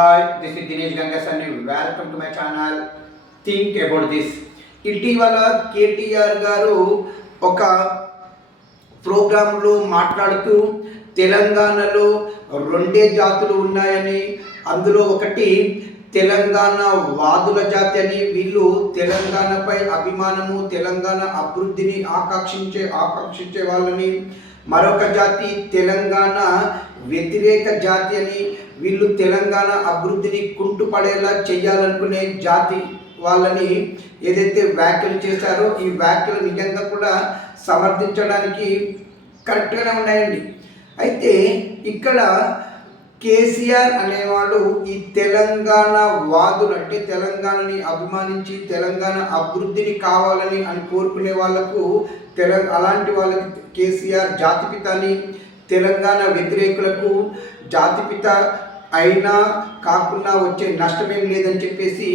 Hi, this is Dinesh Gangasani. Welcome to my channel. Think about this. ఇటీవల కేటీఆర్ గారు ఒక ప్రోగ్రాంలో మాట్లాడుతూ తెలంగాణలో రెండే జాతులు ఉన్నాయని, అందులో ఒకటి తెలంగాణ వాదుల జాతి అని, వీళ్ళు తెలంగాణపై అభిమానము, తెలంగాణ అభివృద్ధిని ఆకాంక్షించే వాళ్ళని, మరొక జాతి తెలంగాణ వ్యతిరేక జాతి అని, వీళ్ళు తెలంగాణ అభివృద్ధిని కుంటుపడేలా చేయాలనుకునే జాతి వాళ్ళని ఏదైతే వ్యాఖ్యలు చేశారో ఈ వ్యాఖ్యలు నిజంగా కూడా సమర్థించడానికి కరెక్ట్గానే ఉన్నాయండి. అయితే ఇక్కడ కేసీఆర్ అనేవాడు ఈ తెలంగాణ వాదులు, అంటే తెలంగాణని అభిమానించి తెలంగాణ అభివృద్ధిని కావాలని కోరుకునే వాళ్లకు అలాంటి వాళ్ళకి కేసీఆర్ జాతిపిత అని, తెలంగాణ వ్యతిరేకులకు జాతిపిత అయినా కాకుండా వచ్చే నష్టమేం లేదని చెప్పేసి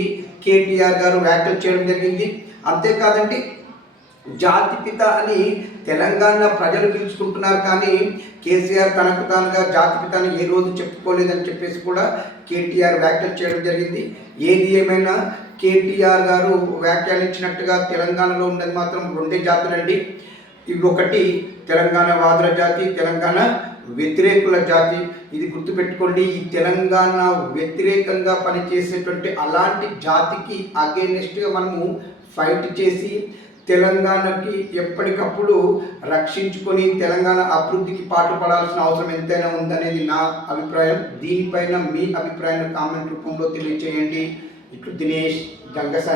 కేటీఆర్ గారు వ్యాఖ్యలు చేయడం జరిగింది. అంతేకాదండి, జాతిపిత అని తెలంగాణ ప్రజలు పిలుచుకుంటున్నారు, కానీ కేసీఆర్ తనకు తానుగా జాతిపిత అని ఏ రోజు చెప్పుకోలేదని చెప్పేసి కూడా కేటీఆర్ వ్యాఖ్యలు చేయడం జరిగింది. ఏది ఏమైనా కేటీఆర్ గారు వ్యాఖ్యానించినట్టుగా తెలంగాణలో ఉన్నది మాత్రం రెండే జాతులండి. ఇవి ఒకటి తెలంగాణ వాదుల జాతి, తెలంగాణ వ్యతిరేకుల జాతి. ఇది గుర్తుపెట్టుకోండి. ఈ తెలంగాణ వ్యతిరేకంగా పనిచేసేటువంటి అలాంటి జాతికి అగేనెస్ట్గా మనము ఫైట్ చేసి తెలంగాణకి ఎప్పటికప్పుడు రక్షించుకొని తెలంగాణ అభివృద్ధికి పాటుపడాల్సిన అవసరం ఎంతైనా ఉందనేది నా అభిప్రాయం. దీనిపైన మీ అభిప్రాయాన్ని కామెంట్ రూపంలో తెలియజేయండి. ఇట్లు దినేష్ గంగసాని.